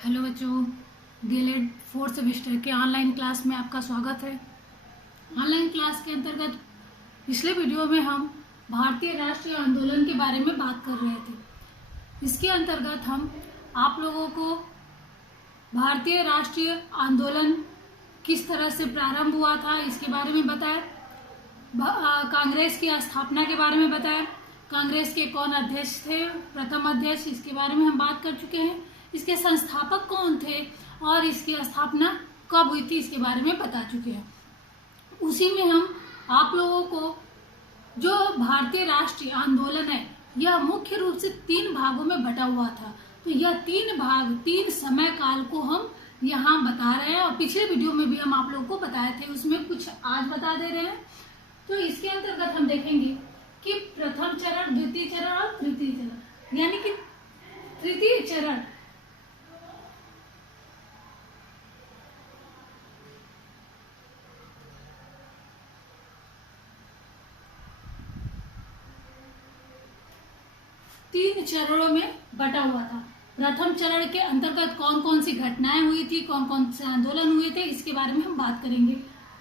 Hello बच्चों, DElEd fourth semester के online class में आपका स्वागत है। ऑनलाइन क्लास के अंतर्गत पिछले वीडियो में हम भारतीय राष्ट्रीय आंदोलन के बारे में बात कर रहे थे। इसके अंतर्गत हम आप लोगों को भारतीय राष्ट्रीय आंदोलन किस तरह से प्रारंभ हुआ था इसके बारे में बताया, कांग्रेस की स्थापना के बारे में बताया, कांग्रेस के कौन अध्यक्ष थे, प्रथम अध्यक्ष, इसके बारे में हम बात कर चुके हैं। इसके संस्थापक कौन थे और इसकी स्थापना कब हुई थी इसके बारे में बता चुके हैं। उसी में हम आप लोगों को जो भारतीय राष्ट्रीय आंदोलन है यह मुख्य रूप से 3 भागों में बटा हुआ था। तो यह 3 भाग 3 समय काल को हम यहाँ बता रहे हैं और पिछले वीडियो में भी हम आप लोगों को बताए थे, उसमें कुछ आज बता दे रहे हैं। तो इसके अंतर्गत हम देखेंगे कि प्रथम चरण, द्वितीय चरण और तृतीय चरण, यानी कि तृतीय चरण तीन चरणों में बटा हुआ था। प्रथम चरण के अंतर्गत कौन कौन सी घटनाएं हुई थी, कौन कौन से आंदोलन हुए थे, इसके बारे में हम बात करेंगे।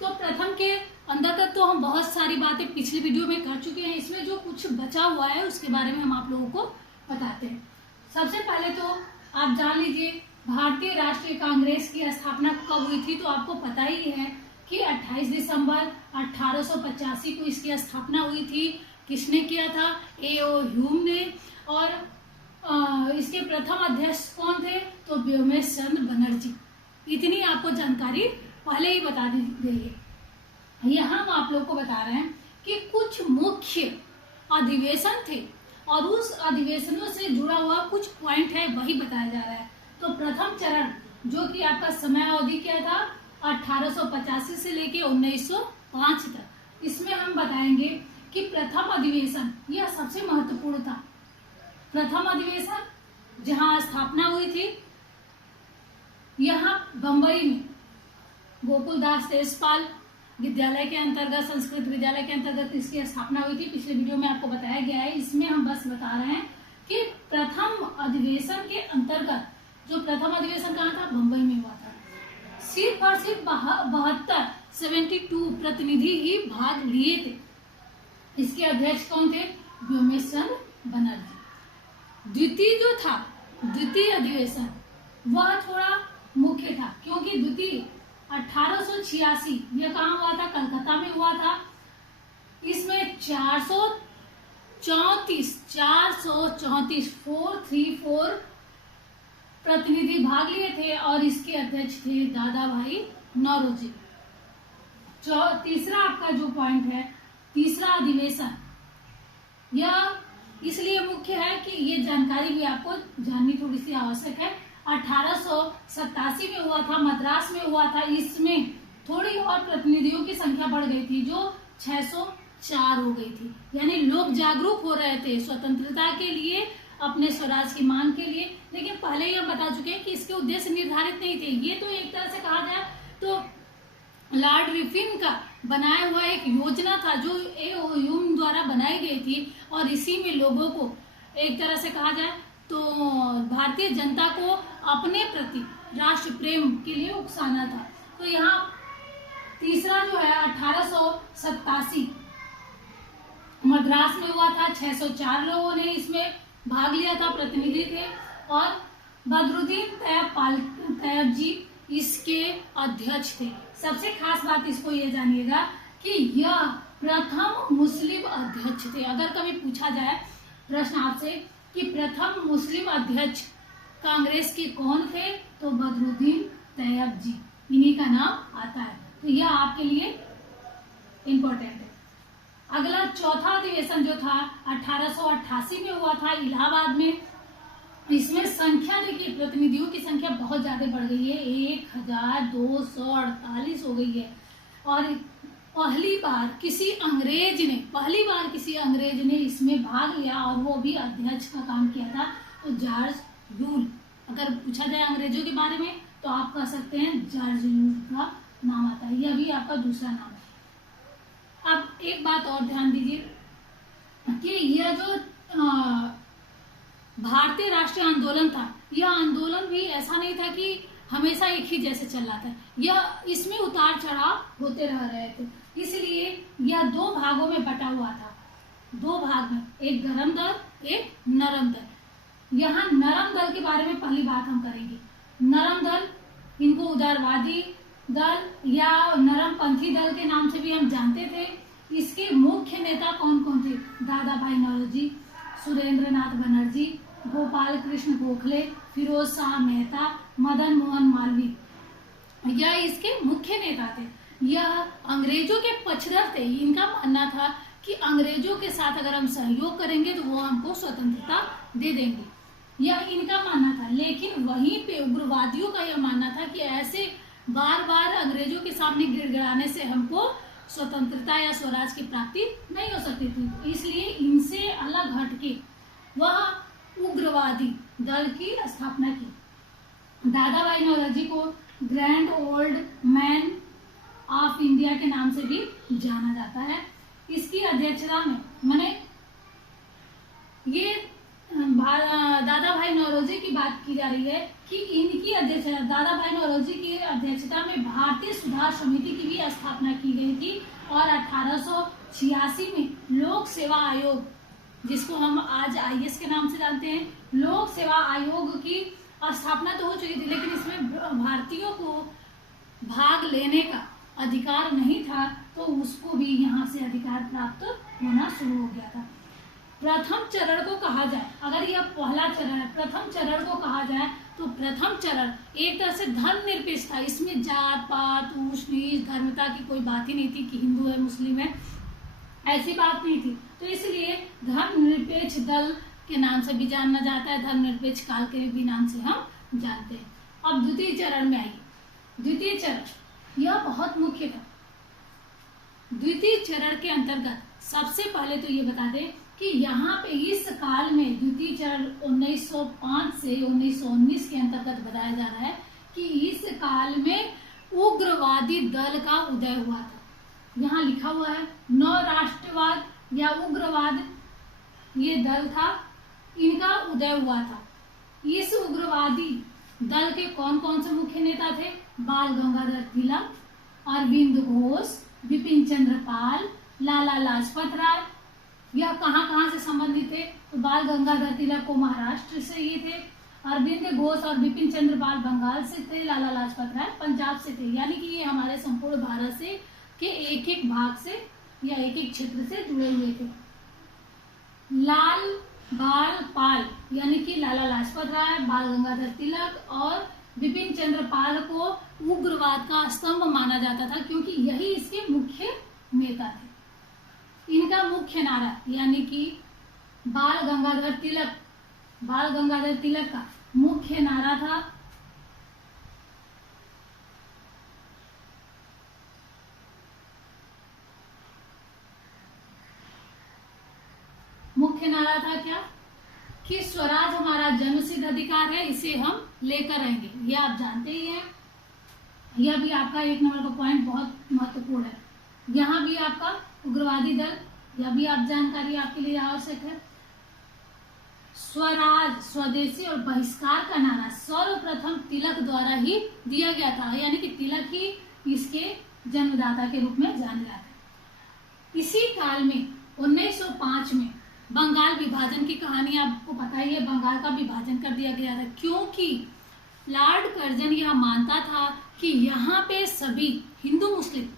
तो प्रथम के अंतर्गत तो हम बहुत सारी बातें पिछले वीडियो में कर चुके हैं। इसमें जो कुछ बचा हुआ है उसके बारे में हम आप लोगों को बताते हैं। सबसे पहले तो आप जान लीजिए भारतीय राष्ट्रीय कांग्रेस की स्थापना कब हुई थी। तो आपको पता ही है कि 28 दिसंबर 1885 को इसकी स्थापना हुई थी। किसने किया था? A.O. ह्यूम ने। और इसके प्रथम अध्यक्ष कौन थे? तो व्योमेश चंद्र बनर्जी। इतनी आपको जानकारी पहले ही बता दी गई है। यहाँ हम आप लोग को बता रहे हैं कि कुछ मुख्य अधिवेशन थे और उस अधिवेशनों से जुड़ा हुआ कुछ पॉइंट है वही बताया जा रहा है। तो प्रथम चरण जो कि आपका समय अवधि क्या था 1885 से लेके 1905 तक, इसमें हम बताएंगे कि प्रथम अधिवेशन यह सबसे महत्वपूर्ण था। प्रथम अधिवेशन जहां स्थापना हुई थी यहाँ बंबई में गोकुलदास तेजपाल विद्यालय के अंतर्गत, संस्कृत विद्यालय के अंतर्गत इसकी स्थापना हुई थी। पिछले वीडियो में आपको बताया गया है। इसमें हम बस बता रहे हैं कि प्रथम अधिवेशन के अंतर्गत जो प्रथम अधिवेशन कहाँ था? बंबई में हुआ था। सिर्फ और सिर्फ 72 प्रतिनिधि ही भाग लिए थे। इसके अध्यक्ष कौन थे? व्योमेश चंद्र बनर्जी। द्वितीय अधिवेशन वह थोड़ा मुख्य था क्योंकि द्वितीय 1886 यह कहाँ हुआ था? कलकत्ता में हुआ था। इसमें 434 प्रतिनिधि भाग लिए थे और इसके अध्यक्ष थे दादा भाई नौरोजी। तीसरा आपका जो पॉइंट है, तीसरा अधिवेशन, यह इसलिए मुख्य है कि ये जानकारी भी आपको जाननी थोड़ी सी आवश्यक है। 1887 में हुआ था, मद्रास में हुआ था। इसमें थोड़ी और प्रतिनिधियों की संख्या बढ़ गई थी जो 604 हो गई थी। यानी लोग जागरूक हो रहे थे स्वतंत्रता के लिए, अपने स्वराज की मांग के लिए। लेकिन पहले ही हम बता चुके हैं कि इसके उद्देश्य निर्धारित नहीं थे। ये तो एक तरह से कहा जाए तो लॉर्ड रिफिन का बनाया हुआ एक योजना था जो A.O. ह्यूम द्वारा बनाई गई थी और इसी में लोगों को एक तरह से कहा जाए तो भारतीय जनता को अपने प्रति राष्ट्र प्रेम के लिए उकसाना था। तो यहाँ तीसरा जो है 1887 मद्रास में हुआ था। 604 लोगों ने इसमें भाग लिया था, प्रतिनिधि थे। और बदरुद्दीन तैयब जी इसके अध्यक्ष थे। सबसे खास बात इसको ये जानिएगा कि यह प्रथम मुस्लिम अध्यक्ष थे। अगर कभी पूछा जाए प्रश्न आपसे कि प्रथम मुस्लिम अध्यक्ष कांग्रेस के कौन थे, तो बदरुद्दीन तैयब जी, इन्हीं का नाम आता है। तो यह आपके लिए इम्पोर्टेंट है। अगला चौथा अधिवेशन जो था 1888 में हुआ था इलाहाबाद में। इसमें संख्या देखिए, प्रतिनिधियों की संख्या बहुत ज्यादा बढ़ गई है, 1248 हो गई है। और पहली बार किसी अंग्रेज ने इसमें भाग लिया और वो भी अध्यक्ष का काम किया था। तो जॉर्ज यूल, अगर पूछा जाए अंग्रेजों के बारे में तो आप कह सकते हैं जॉर्ज यूल का नाम आता है। यह भी आपका दूसरा नाम है। अब एक बात और ध्यान दीजिए कि यह जो भारतीय राष्ट्रीय आंदोलन था। यह आंदोलन भी ऐसा नहीं था कि हमेशा एक ही जैसे चल रहा था, यह इसमें उतार चढ़ाव होते रह रहे थे, इसलिए यह दो भागों में बटा हुआ था। दो भाग में, एक गरम दल, एक नरम दल। यहाँ नरम दल के बारे में पहली बात हम करेंगे। नरम दल, इनको उदारवादी दल या नरमपंथी दल के नाम से भी हम जानते थे। इसके मुख्य नेता कौन कौन थे? दादा भाई नौरोजी, सुरेंद्र नाथ बनर्जी, गोपाल कृष्ण गोखले, फिरोज शाह मेहता, मदन मोहन मालवीय, यह इसके मुख्य नेता थे। यह अंग्रेजों के पक्षधर थे। इनका मानना था कि अंग्रेजों के साथ अगर हम सहयोग करेंगे तो वो हमको स्वतंत्रता दे देंगे, यह इनका मानना था। लेकिन वहीं पे उग्रवादियों का यह मानना था कि ऐसे बार बार अंग्रेजों के सामने गिड़गिड़ाने से हमको स्वतंत्रता या स्वराज की प्राप्ति नहीं हो सकती थी। इसलिए इनसे अलग हटके वह उग्रवादी दल की स्थापना की। दादा भाई नौरोजी को grand old man of India के नाम से भी जाना जाता है। इसकी अध्यक्षता में माने ये दादा भाई नौरोजी की बात की जा रही है कि इनकी अध्यक्षता, दादा भाई नौरोजी की अध्यक्षता में भारतीय सुधार समिति की भी स्थापना की गई थी। और 1886 में लोक सेवा आयोग, जिसको हम आज IAS के नाम से जानते हैं, लोक सेवा आयोग की स्थापना तो हो चुकी थी, लेकिन इसमें भारतीयों को भाग लेने का अधिकार नहीं था, तो उसको भी यहाँ से अधिकार प्राप्त होना शुरू हो गया था। प्रथम चरण को कहा जाए, अगर यह पहला चरण है, प्रथम चरण को कहा जाए तो प्रथम चरण एक तरह से धर्मनिरपेक्ष था। इसमें जात पात ऊंच नीच धर्मता की कोई बात ही नहीं थी कि हिंदू है मुस्लिम है, ऐसी बात नहीं थी। तो इसलिए धर्मनिरपेक्ष दल के नाम से भी जाना जाता है, धर्मनिरपेक्ष काल के भी नाम से हम जानते हैं। अब द्वितीय चरण में आइए। द्वितीय चरण यह बहुत मुख्य था। द्वितीय चरण के अंतर्गत सबसे पहले तो ये बता दें कि यहाँ पे इस काल में द्वितीय चरण 1905 से 1919 के अंतर्गत बताया जा रहा है कि इस काल में उग्रवादी दल का उदय हुआ था। यहाँ लिखा हुआ है नव राष्ट्रवाद या उग्रवाद, ये दल था, इनका उदय हुआ था। इस उग्रवादी दल के कौन कौन से मुख्य नेता थे? बाल गंगाधर तिलक, अरविंद घोष, बिपिन चंद्र पाल, लाला लाजपत राय। यह कहाँ से संबंधित थे? तो बाल गंगाधर तिलक को महाराष्ट्र से ये थे, अरविंद घोष और बिपिन चंद्र पाल बंगाल से थे, लाला लाजपत राय पंजाब से थे। यानी कि ये हमारे संपूर्ण भारत से के एक एक भाग से या एक एक क्षेत्र से जुड़े हुए थे। लाल बाल पाल यानी कि लाला लाजपत राय, बाल गंगाधर तिलक और बिपिन चंद्र पाल को उग्रवाद का स्तंभ माना जाता था, क्योंकि यही इसके मुख्य नेता थे। इनका मुख्य नारा यानी कि बाल गंगाधर तिलक का मुख्य नारा था क्या कि स्वराज हमारा जन्मसिद्ध अधिकार है, इसे हम लेकर रहेंगे। ये आप जानते ही हैं। यह भी आपका एक नंबर का पॉइंट बहुत महत्वपूर्ण है। यहाँ भी आपका उग्रवादी दल, यह भी आप जानकारी आपके लिए आवश्यक है। स्वराज, स्वदेशी और बहिष्कार का नारा सर्वप्रथम तिलक द्वारा ही दिया गया था, यानी कि तिलक ही इसके जन्मदाता के रूप में जाने जाते हैं। इसी काल में 1905 में बंगाल विभाजन की कहानी आपको पता ही है। बंगाल का विभाजन कर दिया गया था, क्योंकि लॉर्ड कर्जन यह मानता था कि यहाँ पे सभी हिंदू मुस्लिम,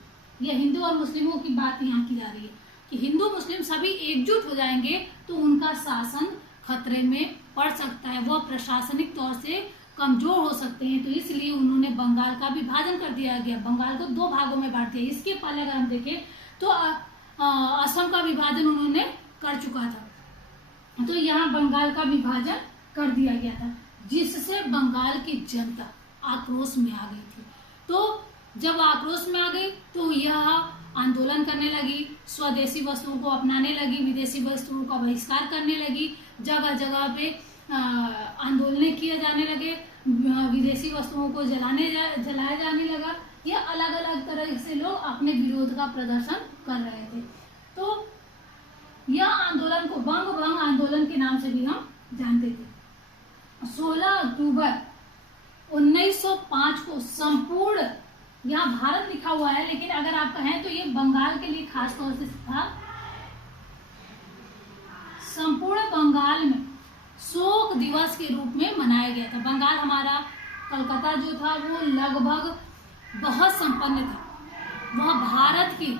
यह हिंदू और मुस्लिमों की बात यहाँ की जा रही है कि हिंदू मुस्लिम सभी एकजुट हो जाएंगे तो उनका शासन खतरे में पड़ सकता है, वह प्रशासनिक तौर से कमजोर हो सकते हैं। तो इसलिए उन्होंने बंगाल का विभाजन कर दिया गया, बंगाल को दो भागों में बांट दिया। इसके पहले अगर हम देखें तो असम का विभाजन उन्होंने कर चुका था, तो यहाँ बंगाल का विभाजन कर दिया गया था, जिससे बंगाल की जनता आक्रोश में आ गई थी। तो जब आक्रोश में आ गई तो यह आंदोलन करने लगी, स्वदेशी वस्तुओं को अपनाने लगी, विदेशी वस्तुओं का बहिष्कार करने लगी, जगह जगह पे आंदोलन किए जाने लगे, विदेशी वस्तुओं को जलाया जाने लगा। यह अलग अलग तरह से लोग अपने विरोध का प्रदर्शन कर रहे थे। तो यह आंदोलन को बंग भंग आंदोलन के नाम से भी हम जानते थे। 16 अक्टूबर 1905 को संपूर्ण, यहाँ भारत लिखा हुआ है लेकिन अगर आप कहें तो ये बंगाल के लिए खास तौर से था, संपूर्ण बंगाल में शोक दिवस के रूप में मनाया गया था। बंगाल हमारा कलकत्ता जो था वो लगभग बहुत संपन्न था, वह भारत की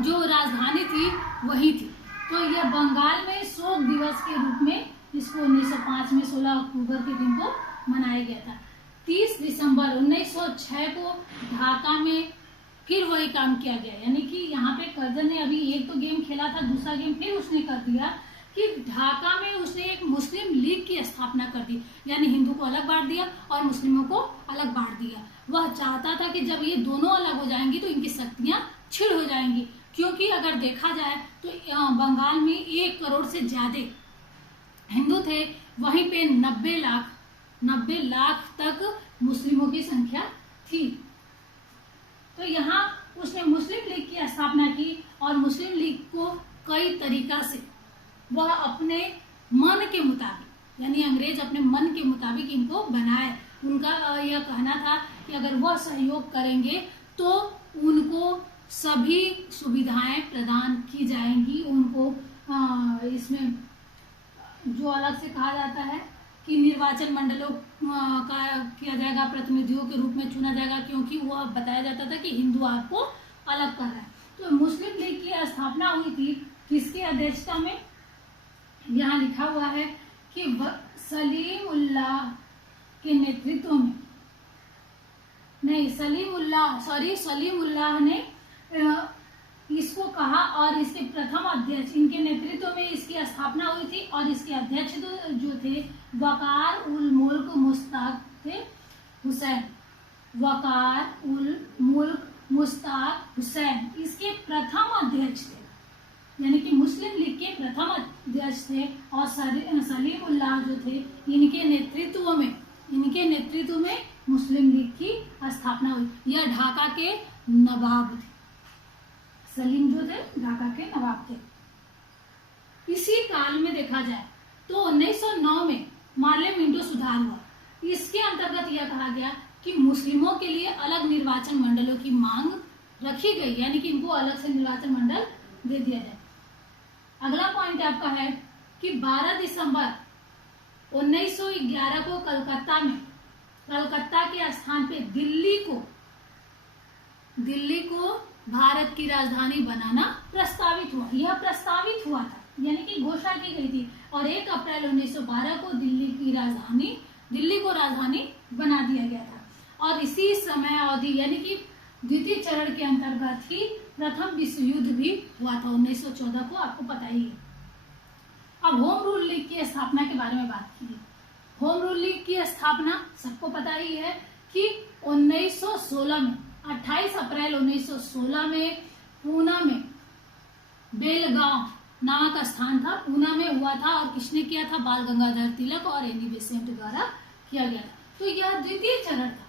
जो राजधानी थी वही थी। तो यह बंगाल में शोक दिवस के रूप में इसको 1905 में 16 अक्टूबर के दिन को मनाया गया था। 30 दिसंबर 1906 को ढाका में फिर वही काम किया गया, यानी कि यहाँ पे कर्जन ने अभी एक तो गेम खेला था, दूसरा गेम फिर उसने कर दिया कि ढाका में उसने एक मुस्लिम लीग की स्थापना कर दी, यानी हिंदू को अलग बांट दिया और मुस्लिमों को अलग बांट दिया। वह चाहता था कि जब ये दोनों अलग हो जाएंगी तो इनकी शक्तियां छिड़ हो जाएंगी, क्योंकि अगर देखा जाए तो बंगाल में 1 करोड़ से ज्यादा हिंदू थे, वहीं पे 90 लाख तक मुस्लिमों की संख्या थी। तो यहाँ उसने मुस्लिम लीग की स्थापना की और मुस्लिम लीग को कई तरीका से वह अपने मन के मुताबिक, यानी अंग्रेज अपने मन के मुताबिक इनको बनाए। उनका यह कहना था कि अगर वह सहयोग करेंगे तो उनको सभी सुविधाएं प्रदान की जाएंगी, उनको इसमें जो अलग से कहा जाता है कि निर्वाचन मंडलों का किया जाएगा, प्रतिनिधियों के रूप में चुना जाएगा, क्योंकि वह बताया जाता था कि हिंदू आपको अलग कर रहा है। तो मुस्लिम लीग की स्थापना हुई थी किसकी अध्यक्षता में, यहाँ लिखा हुआ है कि सलीम उल्लाह के नेतृत्व में, नहीं सलीम उल्लाह ने इसको कहा और इसके प्रथम अध्यक्ष, इनके नेतृत्व में इसकी स्थापना हुई थी और इसके अध्यक्ष जो थे वकार उल मुल्क मुश्ताक थे हुसैन, वकार उल मुल्क मुश्ताक हुसैन इसके प्रथम अध्यक्ष थे, यानी कि मुस्लिम लीग के प्रथम अध्यक्ष थे। और सलीम उल्लाह जो थे इनके नेतृत्व में मुस्लिम लीग की स्थापना हुई। यह ढाका के नवाब थे, सलीम जो थे ढाका के नवाब थे। इसी काल में देखा जाए तो 1909 में पार्लियामेंटो सुधार हुआ। इसके अंतर्गत यह कहा गया कि मुस्लिमों के लिए अलग निर्वाचन मंडलों की मांग रखी गई, यानी कि इनको अलग से निर्वाचन मंडल दे दिया जाए। अगला पॉइंट आपका है कि 12 दिसंबर 1911 को कलकत्ता के स्थान पे दिल्ली को भारत की राजधानी बनाना प्रस्तावित हुआ। यह प्रस्तावित हुआ था, यानी कि घोषणा की गई थी, और 1 अप्रैल 1912 को दिल्ली को राजधानी बना दिया गया था। और इसी समय अवधि, यानी कि द्वितीय चरण के अंतर्गत ही प्रथम विश्व युद्ध भी हुआ था 1914 को, आपको पता ही है। अब होम रूल लीग की स्थापना के बारे में बात की। होम रूल लीग की स्थापना सबको पता ही है कि 1916 में 28 अप्रैल 1916 में पूना में बेलगांव नामक स्थान था, पूना में हुआ था और किसने किया था, बाल गंगाधर तिलक और एनी बेसेंट द्वारा किया गया था। तो यह द्वितीय चरण था।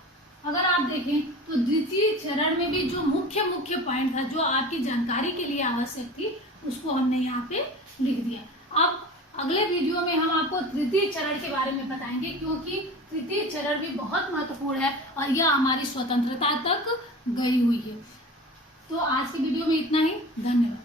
अगर आप देखें तो द्वितीय चरण में भी जो मुख्य पॉइंट था जो आपकी जानकारी के लिए आवश्यक थी उसको हमने यहाँ पे लिख दिया। अब अगले वीडियो में हम आपको तृतीय चरण के बारे में बताएंगे, क्योंकि तृतीय चरण भी बहुत महत्वपूर्ण है और यह हमारी स्वतंत्रता तक गई हुई है। तो आज की वीडियो में इतना ही, धन्यवाद।